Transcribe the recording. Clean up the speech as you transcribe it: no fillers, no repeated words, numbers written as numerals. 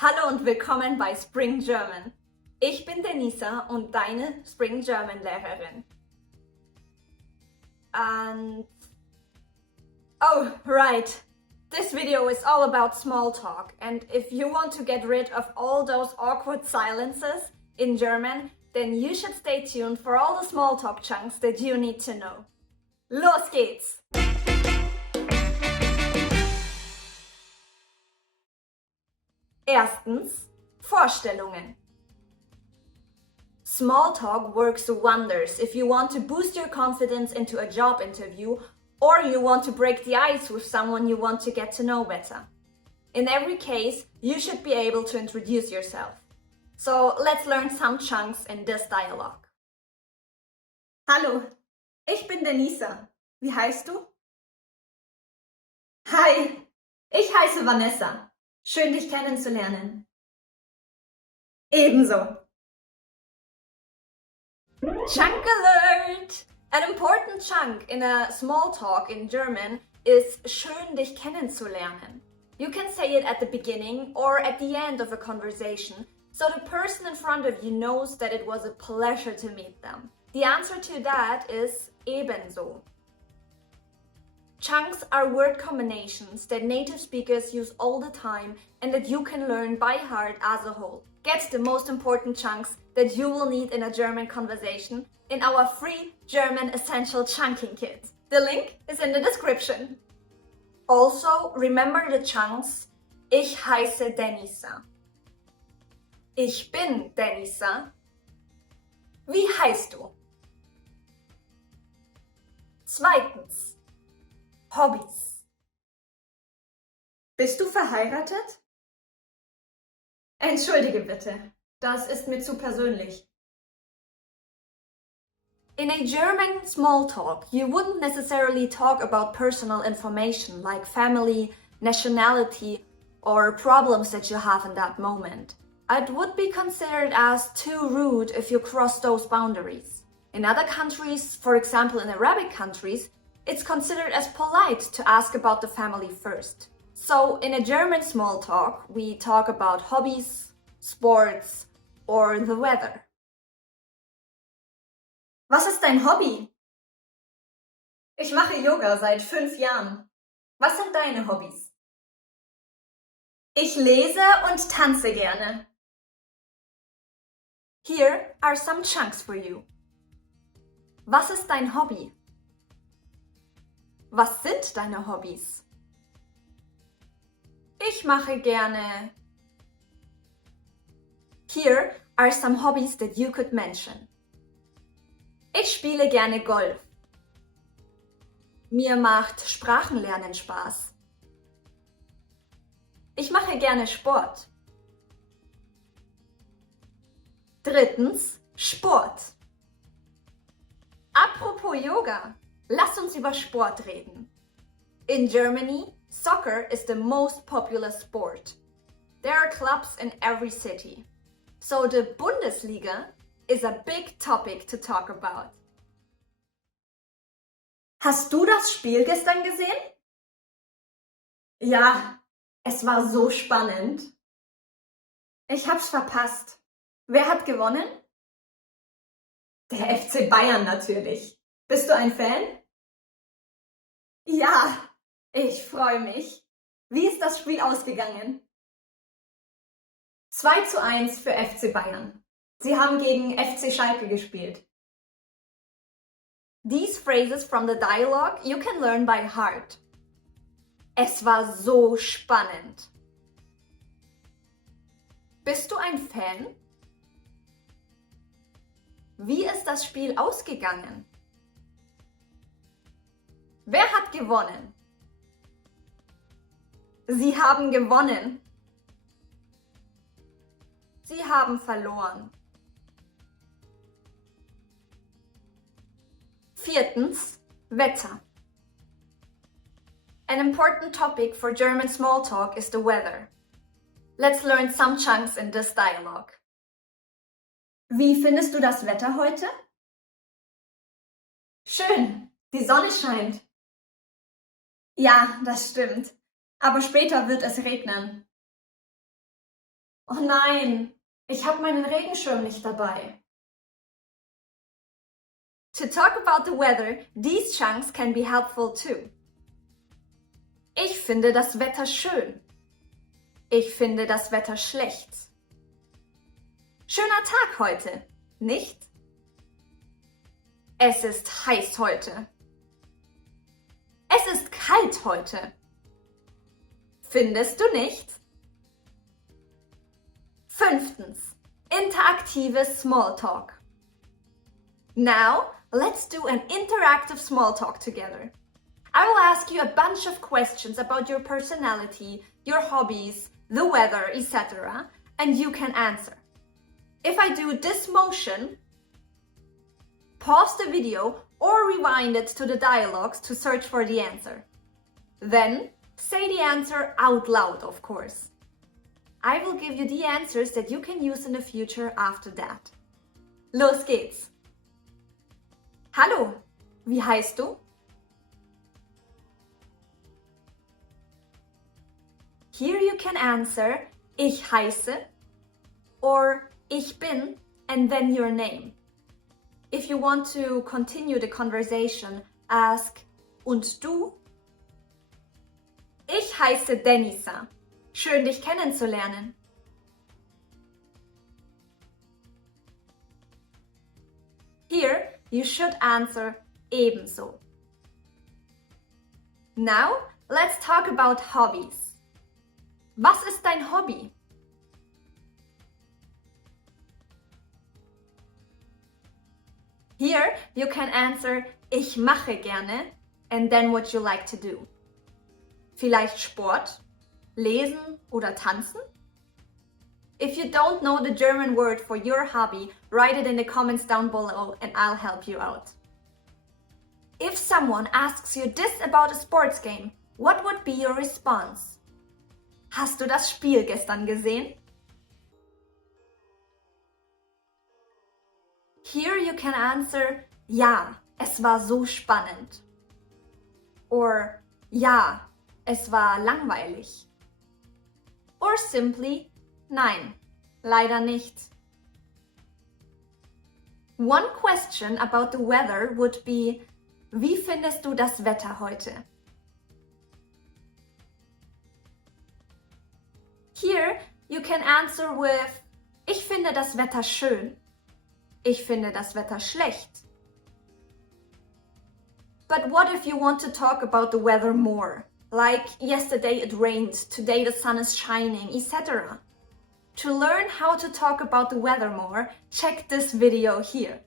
Hallo und willkommen bei Spring German. Ich bin Denisa und deine Spring German Lehrerin. Oh, right. This video is all about small talk, and if you want to get rid of all those awkward silences in German, then you should stay tuned for all the small talk chunks that you need to know. Los geht's! Erstens, Vorstellungen. Small talk works wonders if you want to boost your confidence into a job interview or you want to break the ice with someone you want to get to know better. In every case, you should be able to introduce yourself. So let's learn some chunks in this dialogue. Hallo, ich bin Denisa. Wie heißt du? Hi, ich heiße Vanessa. Schön, dich kennenzulernen. Ebenso. Chunk alert! An important chunk in a small talk in German is schön, dich kennenzulernen. You can say it at the beginning or at the end of a conversation, so the person in front of you knows that it was a pleasure to meet them. The answer to that is ebenso. Chunks are word combinations that native speakers use all the time and that you can learn by heart as a whole. Get the most important chunks that you will need in a German conversation in our free German Essential Chunking Kit. The link is in the description. Also, remember the chunks Ich heiße Denisa. Ich bin Denisa. Wie heißt du? Zweitens, Hobbys. Bist du verheiratet? Entschuldige bitte, das ist mir zu persönlich. In a German small talk, you wouldn't necessarily talk about personal information like family, nationality, or problems that you have in that moment. It would be considered as too rude if you cross those boundaries. In other countries, for example in Arabic countries, it's considered as polite to ask about the family first. So in a German small talk, we talk about hobbies, sports, or the weather. Was ist dein Hobby? Ich mache Yoga seit 5 Jahren. Was sind deine Hobbys? Ich lese und tanze gerne. Here are some chunks for you. Was ist dein Hobby? Was sind deine Hobbys? Ich mache gerne. Here are some hobbies that you could mention. Ich spiele gerne Golf. Mir macht Sprachenlernen Spaß. Ich mache gerne Sport. Drittens, Sport. Apropos Yoga, lass uns über Sport reden. In Germany, soccer is the most popular sport. There are clubs in every city. So the Bundesliga is a big topic to talk about. Hast du das Spiel gestern gesehen? Ja, es war so spannend. Ich hab's verpasst. Wer hat gewonnen? Der FC Bayern natürlich. Bist du ein Fan? Ja, ich freue mich. Wie ist das Spiel ausgegangen? 2:1 für FC Bayern. Sie haben gegen FC Schalke gespielt. These phrases from the dialogue you can learn by heart. Es war so spannend. Bist du ein Fan? Wie ist das Spiel ausgegangen? Wer hat gewonnen? Sie haben gewonnen. Sie haben verloren. Viertens, Wetter. An important topic for German small talk is the weather. Let's learn some chunks in this dialogue. Wie findest du das Wetter heute? Schön, die Sonne scheint. Ja, das stimmt. Aber später wird es regnen. Oh nein, ich habe meinen Regenschirm nicht dabei. To talk about the weather, these chunks can be helpful too. Ich finde das Wetter schön. Ich finde das Wetter schlecht. Schöner Tag heute, nicht? Es ist heiß heute. Es ist kalt heute. Findest du nicht? 5. Interaktives Smalltalk. Now, let's do an interactive small talk together. I will ask you a bunch of questions about your personality, your hobbies, the weather, etc., and you can answer. If I do this motion, pause the video or rewind it to the dialogues to search for the answer. Then, say the answer out loud, of course. I will give you the answers that you can use in the future after that. Los geht's! Hallo, wie heißt du? Here you can answer ich heiße or ich bin and then your name. If you want to continue the conversation, ask und du? Ich heiße Denisa. Schön, dich kennenzulernen. Here, you should answer ebenso. Now, let's talk about hobbies. Was ist dein Hobby? Here, you can answer ich mache gerne and then what you like to do. Vielleicht Sport, lesen oder tanzen? If you don't know the German word for your hobby, write it in the comments down below and I'll help you out. If someone asks you this about a sports game, what would be your response? Hast du das Spiel gestern gesehen? Here you can answer ja, es war so spannend. Or ja, es war langweilig. Or simply nein, leider nicht. One question about the weather would be, wie findest du das Wetter heute? Here you can answer with, ich finde das Wetter schön. Ich finde das Wetter schlecht. But what if you want to talk about the weather more? Like yesterday it rained, today the sun is shining, etc. To learn how to talk about the weather more, check this video here.